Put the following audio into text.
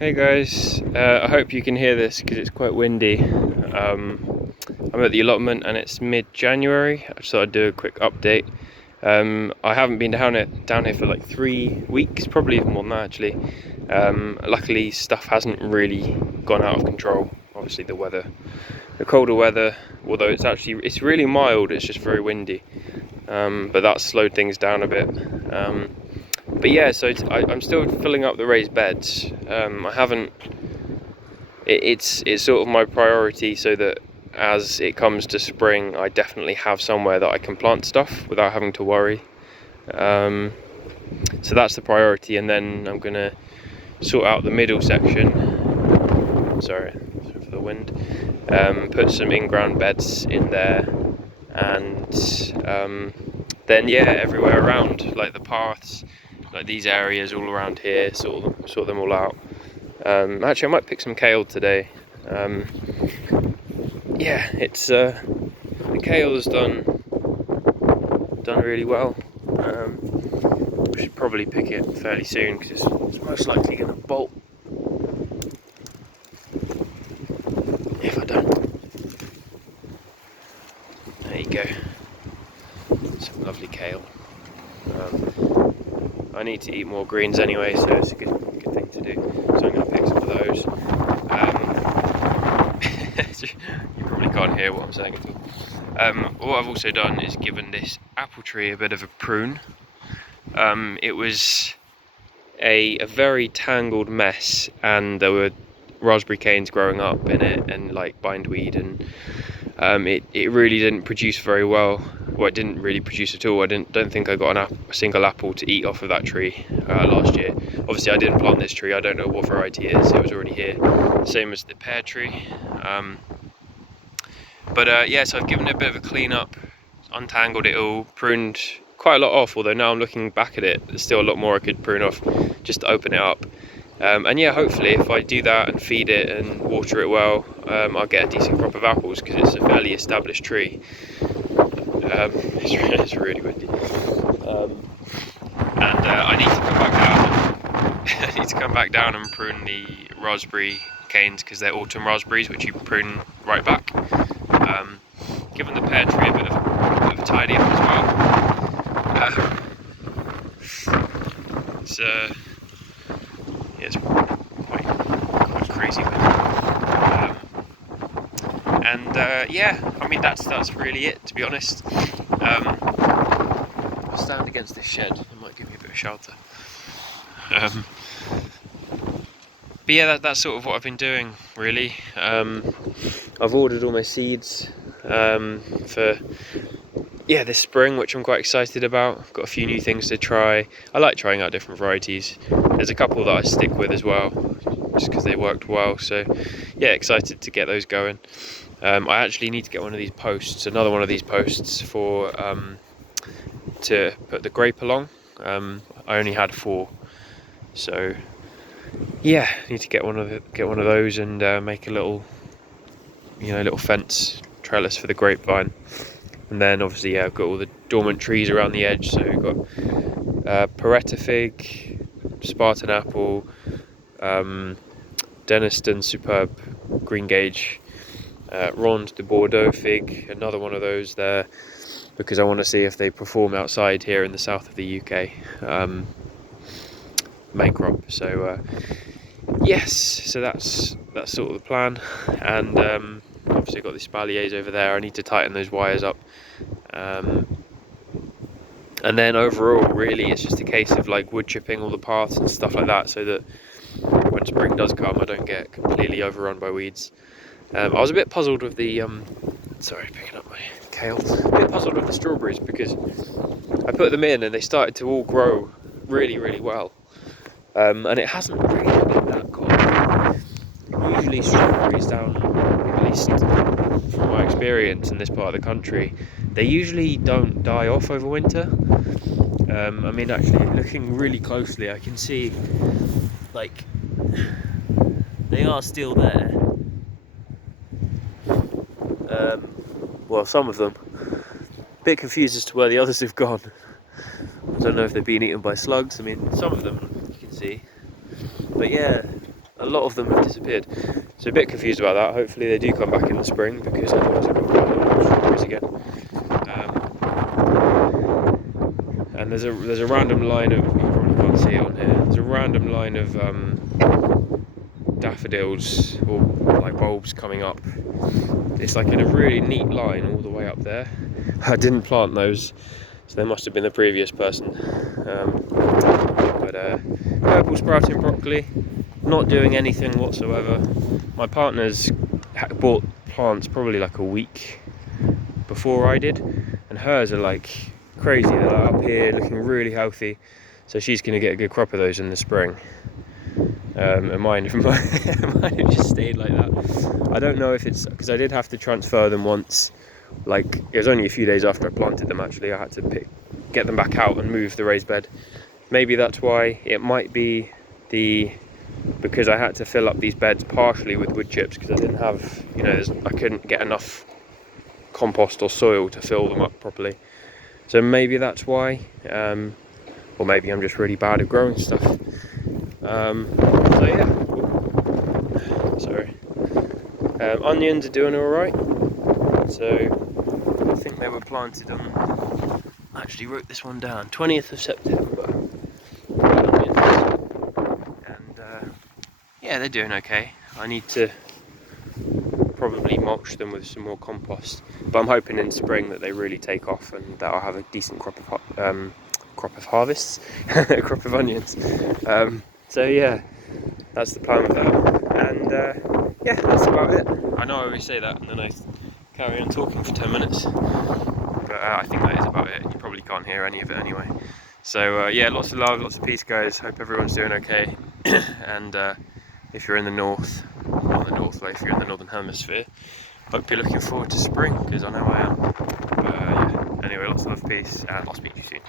Hey guys, I hope you can hear this because it's quite windy. I'm at the allotment and it's mid-January. I just thought I'd do a quick update. I haven't been down here for like 3 weeks, probably even more than that actually. Luckily stuff hasn't really gone out of control. Obviously the colder weather, although it's really mild, it's just very windy. But that's slowed things down a bit. But yeah, so I'm still filling up the raised beds. I haven't. It's sort of my priority, so that as it comes to spring, I definitely have somewhere that I can plant stuff without having to worry. So that's the priority, and then I'm gonna sort out the middle section. Sorry for the wind. Put some in-ground beds in there, and then yeah, everywhere around, like the paths. Like these areas all around here, sort them all out. Actually, I might pick some kale today. Yeah, it's the kale has done really well. I should probably pick it fairly soon because it's most likely going to bolt if I don't. There you go. Some lovely kale. I need to eat more greens anyway, so it's a good thing to do. So I'm going to pick some of those. You probably can't hear what I'm saying at all. What I've also done is given this apple tree a bit of a prune. It was a very tangled mess, and there were raspberry canes growing up in it, and like bindweed, and it really didn't produce very well. Well, it didn't really produce at all. I don't think I got a single apple to eat off of that tree last year. Obviously I didn't plant this tree, I don't know what variety it is, it was already here. Same as the pear tree. Yeah, so I've given it a bit of a clean up, untangled it all, pruned quite a lot off, although now I'm looking back at it, there's still a lot more I could prune off just to open it up. And yeah, hopefully if I do that and feed it and water it well, I'll get a decent crop of apples because it's a fairly established tree. It's really windy. I need to come back down. I need to come back down and prune the raspberry canes because they're autumn raspberries, which you prune right back. Given the pear tree a bit of a tidy up as well. It's quite crazy. Yeah, I mean that's really it, to be honest. I'll stand against this shed, it might give me a bit of shelter. But yeah, that's sort of what I've been doing, really. I've ordered all my seeds for this spring, which I'm quite excited about. I've got a few new things to try. I like trying out different varieties. There's a couple that I stick with as well, just because they worked well. So yeah, excited to get those going. I actually need to get one of these posts, another one of these posts for to put the grape along. I only had 4, so yeah, need to get one of those and make a little fence trellis for the grapevine. And then obviously, yeah, I've got all the dormant trees around the edge. So we've got Peretta fig, Spartan apple, Deniston superb green gauge, Ronde de Bordeaux fig, another one of those there, because I want to see if they perform outside here in the south of the UK. Main crop. So yes, so that's sort of the plan. And obviously I've got the espaliers over there. I need to tighten those wires up. And then overall, really, it's just a case of like wood chipping all the paths and stuff like that, so that when spring does come, I don't get completely overrun by weeds. I was a bit puzzled with the sorry, picking up my kale. A bit puzzled with the strawberries because I put them in and they started to all grow really, really well. And it hasn't really been that cold. Usually strawberries down, at least from my experience in this part of the country, they usually don't die off over winter. I mean, actually, looking really closely, I can see, like, they are still there. Well, some of them. A bit confused as to where the others have gone. I don't know if they've been eaten by slugs. I mean, some of them you can see. But yeah, a lot of them have disappeared. So a bit confused about that. Hopefully they do come back in the spring, because otherwise I've got quite a lot of strawberries again. And there's a random line of, you probably can't see it on here, there's a random line of daffodils or like bulbs coming up. It's like in a really neat line all the way up there. I didn't plant those, so they must have been the previous person. Purple sprouting broccoli, not doing anything whatsoever. My partner's bought plants probably like a week before I did, and hers are like crazy. They're like up here looking really healthy, so she's going to get a good crop of those in the spring. And mine have just stayed like that. I don't know if it's because I did have to transfer them once. Like, it was only a few days after I planted them actually. I had to get them back out and move the raised bed. Maybe that's why. It might be because I had to fill up these beds partially with wood chips, because I didn't have, I couldn't get enough compost or soil to fill them up properly. So maybe that's why. Or maybe I'm just really bad at growing stuff. So yeah, sorry. Onions are doing alright. So I think they were planted on, I actually wrote this one down, 20th of September. Onions. And yeah, they're doing okay. I need to probably mulch them with some more compost, but I'm hoping in spring that they really take off and that I'll have a decent crop of harvests, crop of onions. So yeah, that's the plan with that. And yeah, that's about it. I know I always say that and then I carry on talking for 10 minutes, but I think that is about it. You probably can't hear any of it anyway. So yeah, lots of love, lots of peace guys. Hope everyone's doing okay. And if you're in the north, not the north, like if you're in the northern hemisphere, hope you're looking forward to spring, because I know I am. Yeah, anyway, lots of love, peace, and I'll speak to you soon.